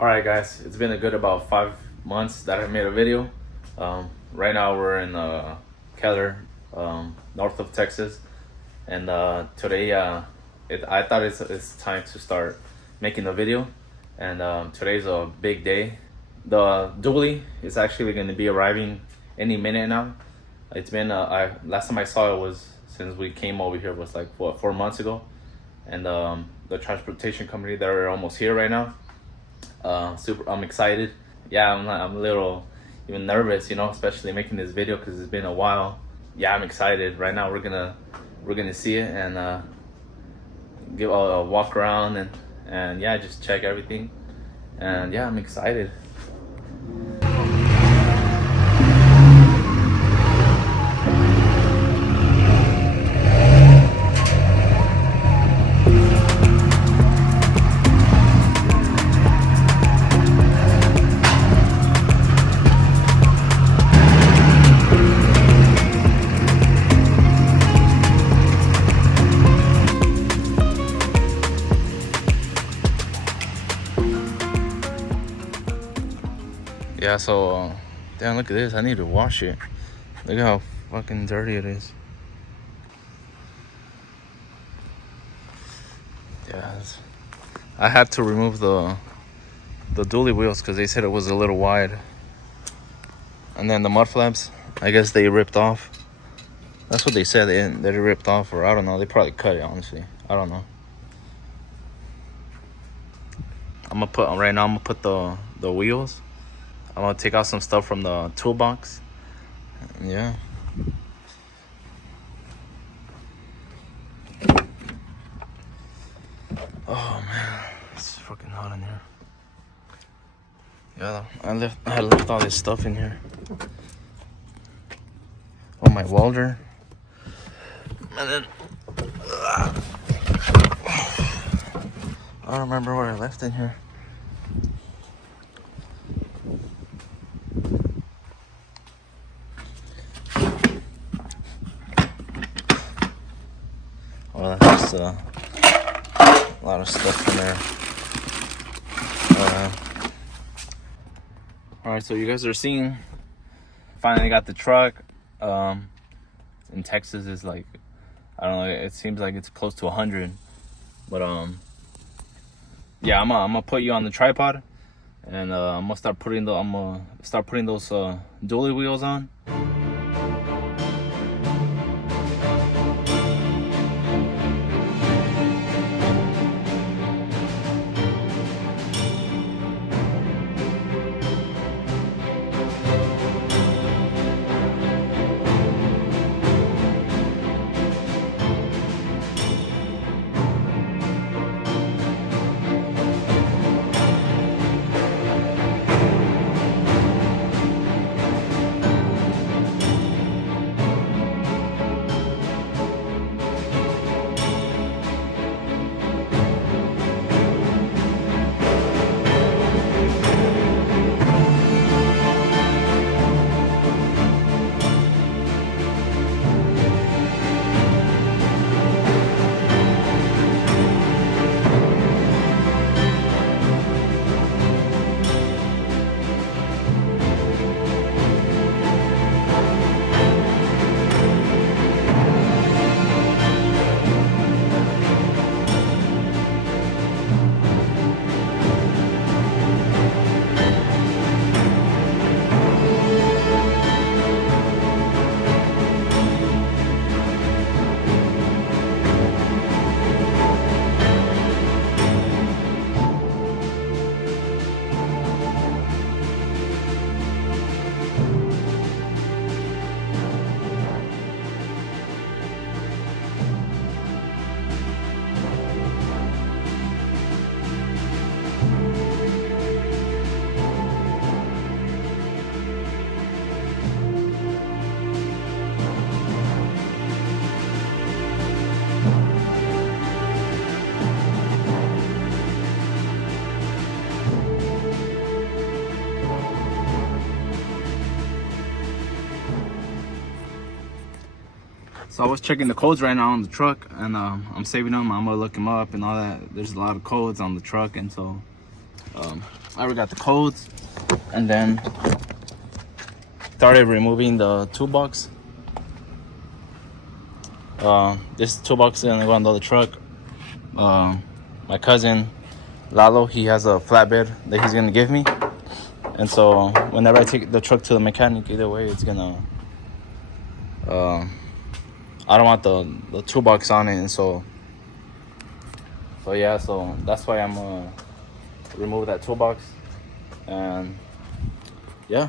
Alright guys, it's been a good about 5 months that I made a video. Right now we're in Keller, north of Texas, and today I thought it's time to start making a video, and today's a big day. The DUALLY is actually going to be arriving any minute now. It's been last time I saw it was since we came over here was like 4 months ago, and the transportation company, they're almost here right now. I'm excited. Yeah, I'm a little even nervous, you know, especially making this video because it's been a while. Yeah, I'm excited. Right now we're gonna see it and give a walk around and yeah, just check everything. And yeah, I'm excited. Yeah, so damn, look at this. I need to wash it. Look at how fucking dirty it is. Yeah, I had to remove the dually wheels because they said it was a little wide. And then the mud flaps, I guess they ripped off. That's what they said. They ripped off, or I don't know. They probably cut it, honestly. I don't know. I'm gonna put the wheels. I'm gonna take out some stuff from the toolbox. Yeah. Oh man, it's fucking hot in here. Yeah, I left all this stuff in here. Oh, my welder. And then I don't remember what I left in here. Well, that's just a lot of stuff in there. Alright, so you guys are seeing, finally got the truck. In Texas is like, I don't know, it seems like it's close to 100. But yeah, I'm gonna put you on the tripod, and I'm gonna start putting those dually wheels on. So I was checking the codes right now on the truck, and I'm saving them. I'm gonna look them up and all that. There's a lot of codes on the truck, and so I already got the codes, and then started removing the toolbox. This toolbox is gonna go on the other truck. My cousin Lalo, he has a flatbed that he's gonna give me, and so whenever I take the truck to the mechanic, either way, it's gonna. I don't want the toolbox on it, and so yeah, so that's why I'm gonna remove that toolbox, and yeah.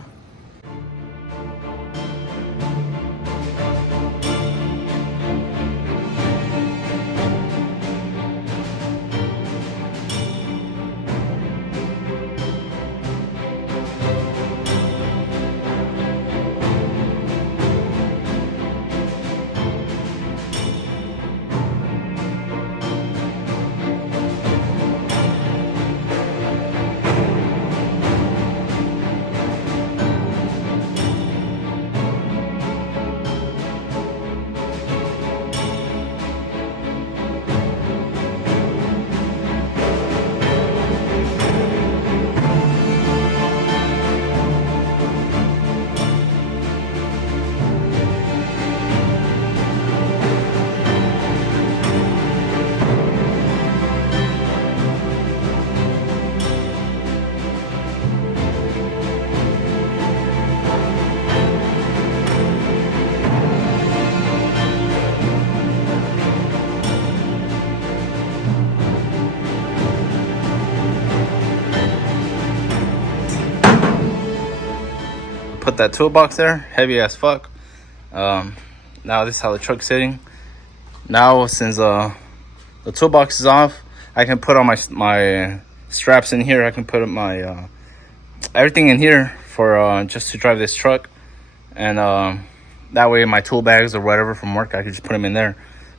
Put that toolbox there, heavy as fuck. Now this is how the truck's sitting. Now since the toolbox is off, I can put all my straps in here. I can put my everything in here for just to drive this truck, and that way my tool bags or whatever from work, I can just put them in there.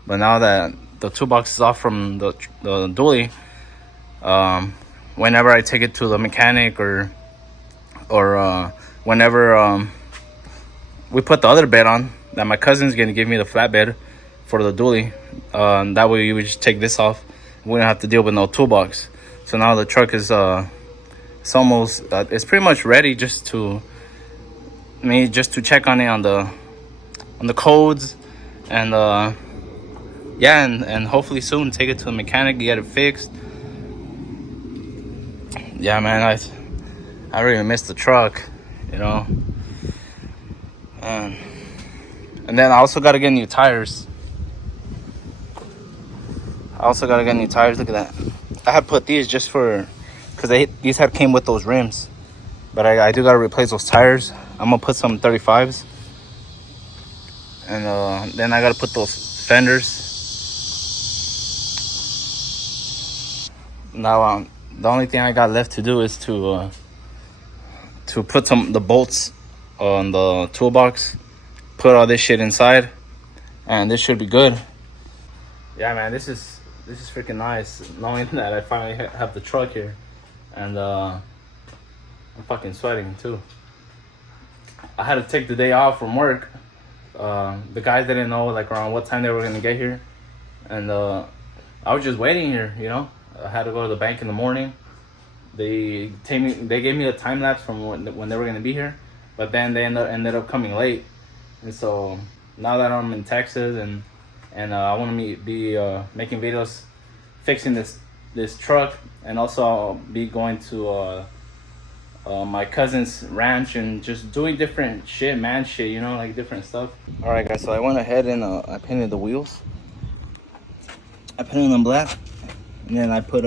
But now that the toolbox is off from the dually, whenever I take it to the mechanic or whenever we put the other bed on, that my cousin's gonna give me the flatbed for the dually, that way you would just take this off. We don't have to deal with no toolbox. So now the truck is it's almost it's pretty much ready just to check on it on the codes, and yeah, and hopefully soon take it to the mechanic, get it fixed. Yeah, man, I really miss the truck, you know. And then I also got to get new tires. Look at that. I had put these just for, because these came with those rims. But I do got to replace those tires. I'm going to put some 35s. And then I got to put those fenders. Now, the only thing I got left to do is to put the bolts on the toolbox, put all this shit inside, and this should be good. Yeah, man, this is freaking nice, knowing that I finally have the truck here, and I'm fucking sweating too. I had to take the day off from work. The guys didn't know like around what time they were gonna get here, and I was just waiting here, you know. I had to go to the bank in the morning. They gave me a time lapse from when they were gonna be here, but then they ended up coming late. And so now that I'm in Texas and I want to be making videos fixing this truck, and also I'll be going to my cousin's ranch and just doing different shit, you know, like different stuff. All right, guys, so I went ahead and I painted the wheels. I painted them black, and then I put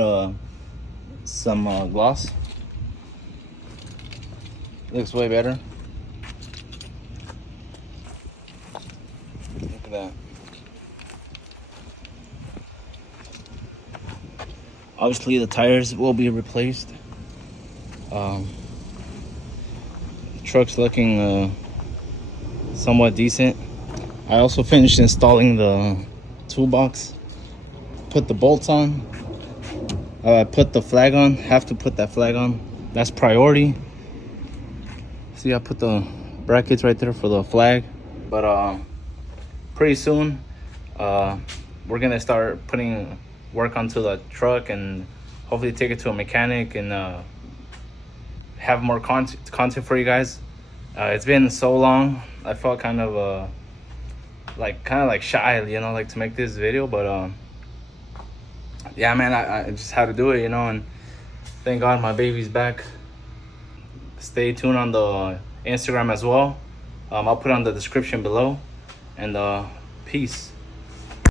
some gloss. Looks way better. Look at that. Obviously the tires will be replaced. The truck's looking somewhat decent. I also finished installing the toolbox. Put the bolts on. Put the flag on. Have to put that flag on. That's priority. See, I put the brackets right there for the flag. But pretty soon, we're gonna start putting work onto the truck and hopefully take it to a mechanic and have more content for you guys. It's been so long. I felt kind of like shy, you know, like to make this video, but yeah, man, I just had to do it, you know, and thank God my baby's back. Stay tuned on the Instagram as well. I'll put it on the description below, and peace.